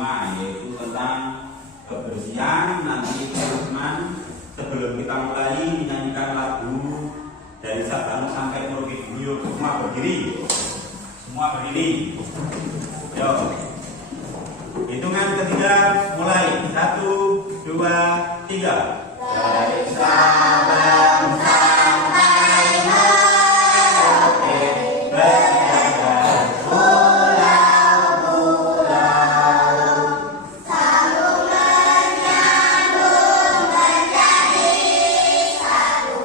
5, yaitu tentang kebersihan. Nanti teman-teman sebelum kita mulai menyanyikan lagu dari Sabang sampai Merauke Buyut, semua berdiri. Semua berdiri. Yo. Hitungan ketiga mulai. 1, 2, 3. Dari Sabang sampai Merauke berjalan pulau-pulau, selalu menyambung menjadi satu.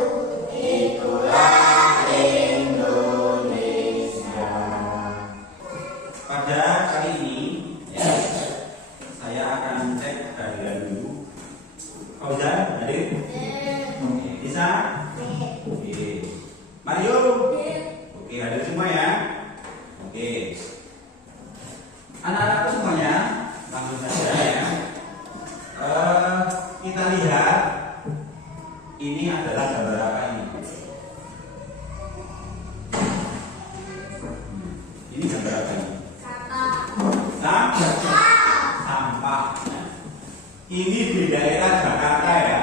Itulah Indonesia. Pada kali ini ya, saya akan cek kehadiran dulu. Fauzan hadir? Oke. Bisa? Oke. Mario? Oke, hadir semua ya? Oke. Anak-anakku semuanya, langsung saja ya. Kita lihat ini adalah gambar apa ini? Ini gambar apa ini? Sampah. Ini di daerah Jakarta ya.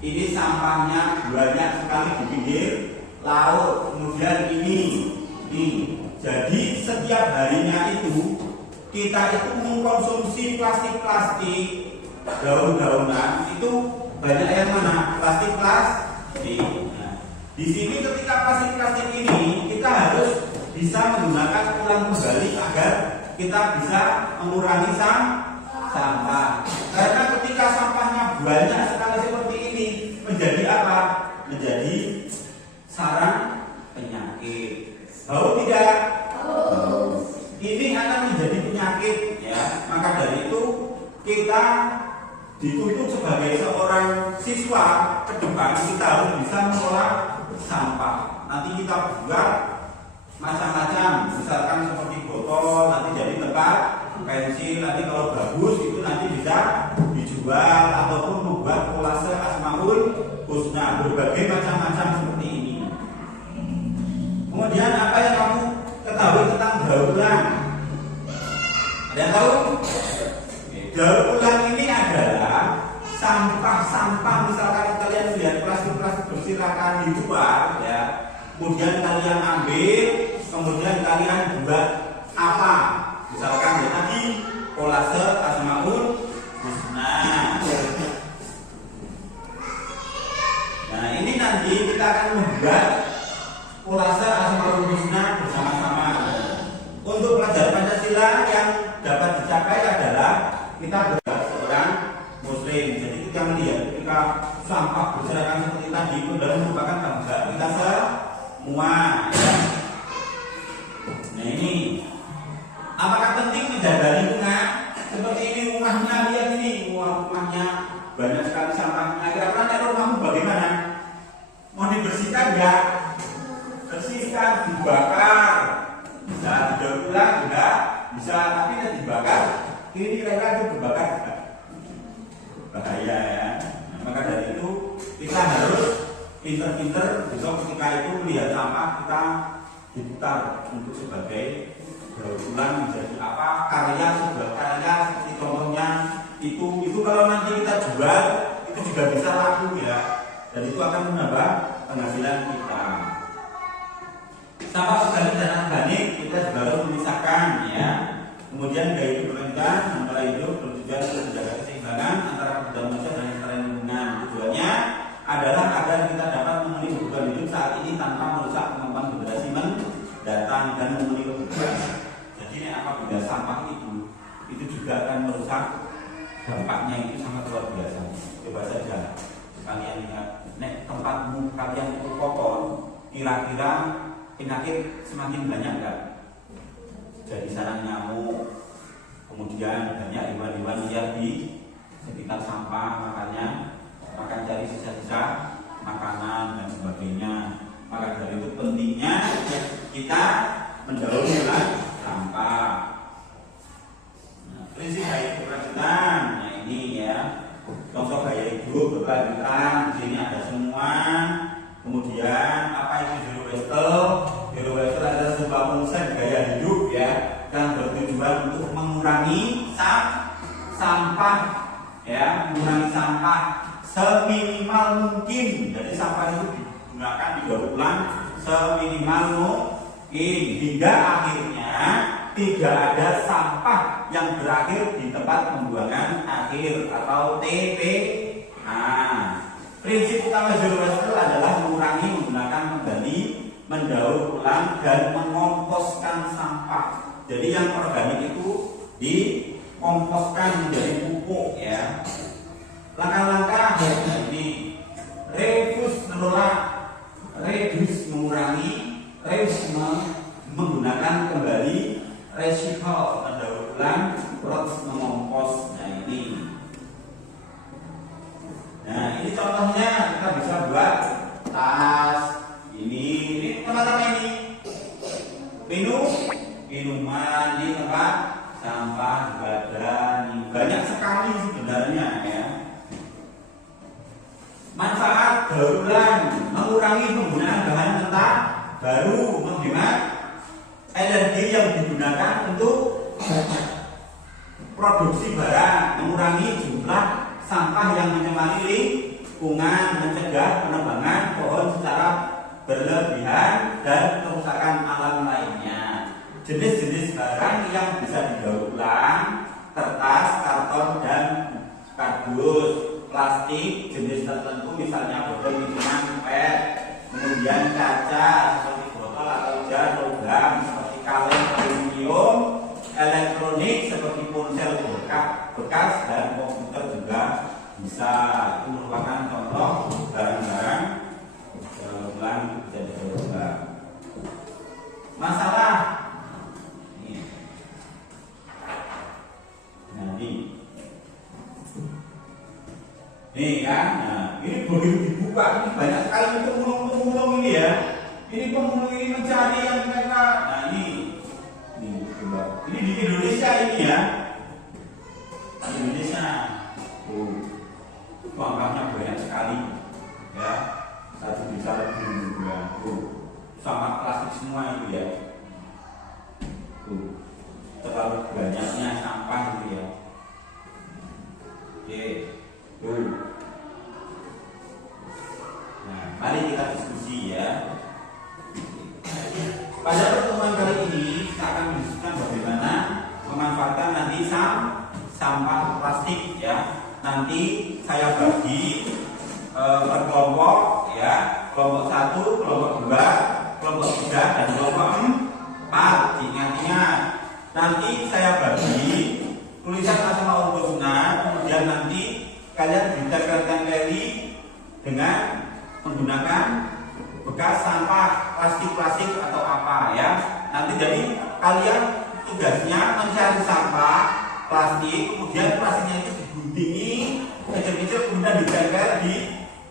Ini sampahnya banyak sekali di pinggir laut. Kemudian ini. Jadi setiap harinya itu kita itu mengkonsumsi plastik-plastik, daun-daunan itu banyak yang mana? Plastik. Nah, di sini ketika plastik ini kita harus bisa menggunakan ulang kembali agar kita bisa mengurangi sampah. Karena ketika sampahnya banyak sekali seperti ini, menjadi apa? Menjadi sarang penyakit. Bau tidak? Bau. Ini akan menjadi penyakit ya. Maka dari itu kita dituntut sebagai seorang siswa ke depan kita harus bisa mengolah sampah. Nanti kita buat macam-macam, misalkan seperti botol, nanti jadi tempat pensil, nanti kalau bagus itu nanti bisa dijual ataupun membuat kolase Asmaul Husna, berbagai macam-macam seperti ini. Kemudian apa yang kamu ketahui tentang daur ulang? Ada yang tahu? Daur ulang ini adalah sampah-sampah, misalkan kalian lihat plastik-plastik berserakan di luar ya, kemudian kalian ambil, kemudian kalian buat apa? Misalkan ya tadi kolase Asmaul Husna. Nah ini nanti kita akan membuat kolase Asmaul Husna bersama-sama. Untuk pelajaran Pancasila yang dapat dicapai adalah kita berbuat seorang Muslim. Jadi kita melihat ketika sampah berserakan seperti tadi itu adalah merupakan tanggung jawab kita semua. Ya. Nah ini, apakah penting menjaga lingkungan? Seperti ini rumahnya, lihat ini, rumahnya banyak sekali sampahnya. Kira-kira rumahmu bagaimana? Mau dibersihkan enggak? Bersihkan, dibakar, bisa didaur ulang juga, bisa tapi tidak dibakar. Ini kira-kira itu dibakar enggak? Bahaya ya. Nah, maka dari itu kita harus pinter-pinter besok ketika itu melihat sampah kita diputar untuk sebagai daur ulang menjadi apa, karya, sebuah karya seperti contohnya itu kalau nanti kita jual itu juga bisa laku ya, dan itu akan menambah penghasilan kita. Sampah organik dan anorganik kita juga harus memisahkan ya. Kemudian gaya hidup berkelanjutan antara hidup bertujuan untuk menjaga keseimbangan antara kebutuhan manusia dan antara lingkungan. Tujuannya adalah agar kita dapat memenuhi kebutuhan hidup saat ini tanpa merusak kemampuan generasi mendatang dan memenuhi kebutuhan. Jadi ini apabila sampah itu juga akan merusak, dampaknya itu sangat luar biasa. Coba saja kalian lihat, tempatmu kalian itu kotor, kira-kira penyakit semakin banyak enggak? Jadi sarang nyamuk, kemudian banyak hewan-hewan liar di sekitar sampah, makanya akan cari sisa-sisa makanan dan sebagainya. Maka dari itu pentingnya kita mendaur ulang sampah. Nah, prinsip gaya hidup berkelanjutan, nah ini ya, contoh gaya hidup berkelanjutan. Di sini ada semua. Kemudian apa itu zero waste? Zero waste adalah sebuah konsep gaya hidup ya, yang bertujuan untuk mengurangi sampah, ya, mengurangi sampah seminimal mungkin. Jadi sampah itu digunakan didaur ulang seminimal mungkin hingga akhirnya tidak ada sampah yang berakhir di tempat pembuangan akhir atau TPA. Prinsip utama zero waste adalah mengurangi, menggunakan kembali, mendaur ulang dan mengomposkan sampah. Jadi yang organik itu dikomposkan menjadi pupuk, ya. Langkah-langkah ini reduce menolak, reduce mengurangi, reuse menggunakan kembali, recycle mendaur ulang, terus mengompos. Nah ini contohnya kita bisa buat tas ini teman-teman, ini minuman di tempat sampah badan, banyak sekali sebenarnya, ya. Manfaat daur ulang, mengurangi penggunaan bahan mentah baru, menghemat energi yang digunakan untuk produksi barang, mengurangi jumlah sampah yang menyemari lingkungan, mencegah penebangan pohon secara berlebihan dan kerusakan alam lainnya. Jenis-jenis barang yang bisa didaur ulang: kertas, karton, dan kardus. Plastik jenis tertentu, misalnya botol minuman PET, kemudian kaca seperti botol atau jar, logam seperti kaleng aluminium, elektronik seperti ponsel bekas dan komputer juga bisa. Itu merupakan contoh barang-barang daur ulang bisa didaur ulang. Masalah ini. Nah, ini kan, nah ini begitu dibuka, ini banyak sekali pemulung ini, ya. Ini pemulung ini mencari yang mereka. Nah ini di Indonesia ini, ya. Di Indonesia, angkanya banyak sekali, ya. Satu bisa lebih juga, sama plastik semua itu, ya. Terlalu banyaknya sampah itu, ya. Oke. Nah, mari kita diskusi, ya. Pada pertemuan kali ini kita akan mendiskusikan bagaimana memanfaatkan nanti sampah plastik, ya. Nanti saya bagi per kelompok, ya. Kelompok 1, kelompok 2, kelompok 3, dan kelompok 4. Ingat-ingat, nanti saya bagi tulisan asma husna, kemudian nanti kalian ditempel-tempeli dengan menggunakan bekas sampah plastik atau apa, ya. Nanti jadi kalian tugasnya mencari sampah plastik, kemudian plastiknya itu diguntingi kecil-kecil, kemudian ditempel di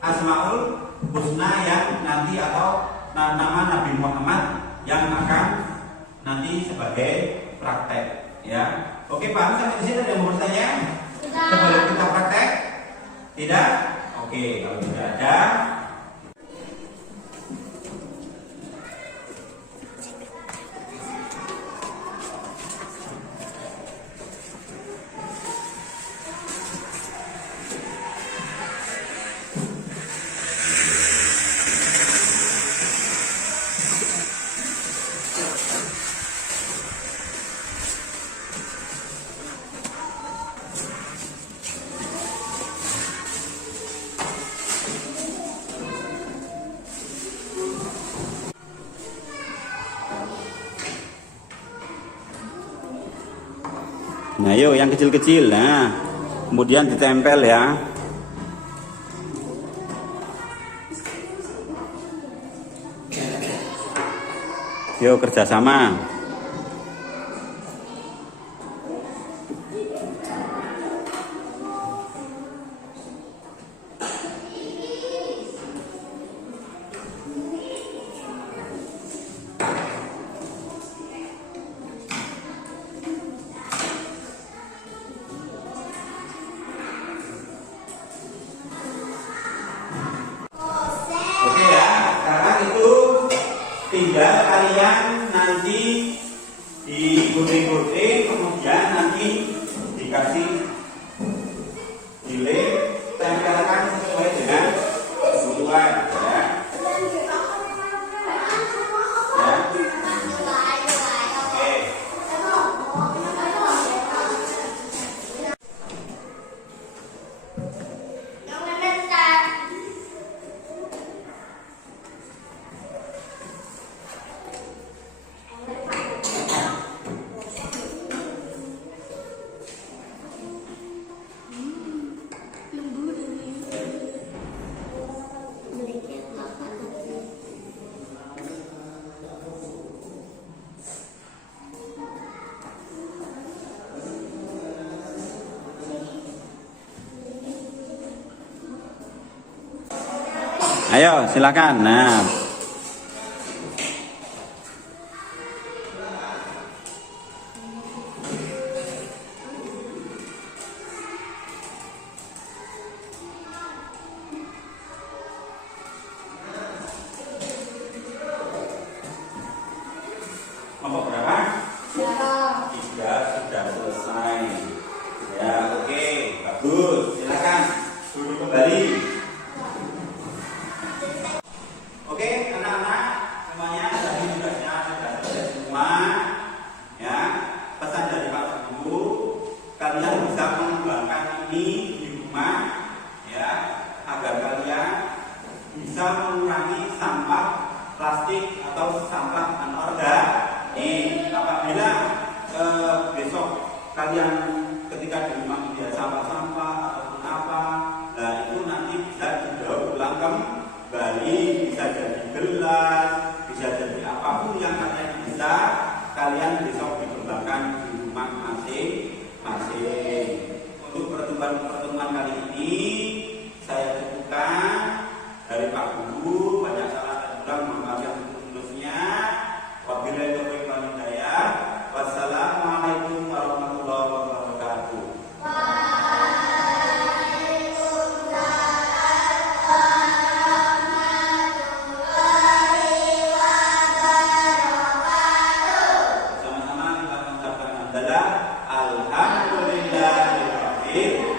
asmaul husna yang nanti atau nama Nabi Muhammad yang akan nanti sebagai praktek, ya. Oke, paham sampai di sini? Ada yang mau bertanya sebelum kita praktek? Tidak? Oke, kalau tidak ada, nah, yuk yang kecil-kecil, nah, kemudian ditempel, ya. Yuk kerjasama. Tinggal kalian nanti digunting-gunting, kemudian nanti dikasih Ayo silakan. Nah. Kelompok berapa? 3 sudah selesai. Ya, oke, bagus. Silakan duduk kembali. Oke, anak-anak semuanya tadi tugasnya sudah selesai semua. Ya, pesan dari Pak Guru, kalian bisa mengembangkan ini di rumah, ya, agar kalian bisa mengurangi sampah plastik atau sampah anorganik. Apabila besok kalian ketika di rumah melihat sampah-sampah ataupun apa, nah itu nanti bisa didaur ulang kembali, bisa jadi gelas, bisa jadi apapun yang kalian bisa, kalian besok dikembangkan di rumah masing-masing. Untuk pertemuan kali ini saya cukupkan. Dari Pak Guru banyak salah dan kurang, mohon maaf yang seterusnya. Wabillahi taufiq wal hidayah. Wassalamualaikum warahmatullahi wabarakatuh. Sama-sama kita mengucapkan hamdalah alhamdulillahirabbil alamin.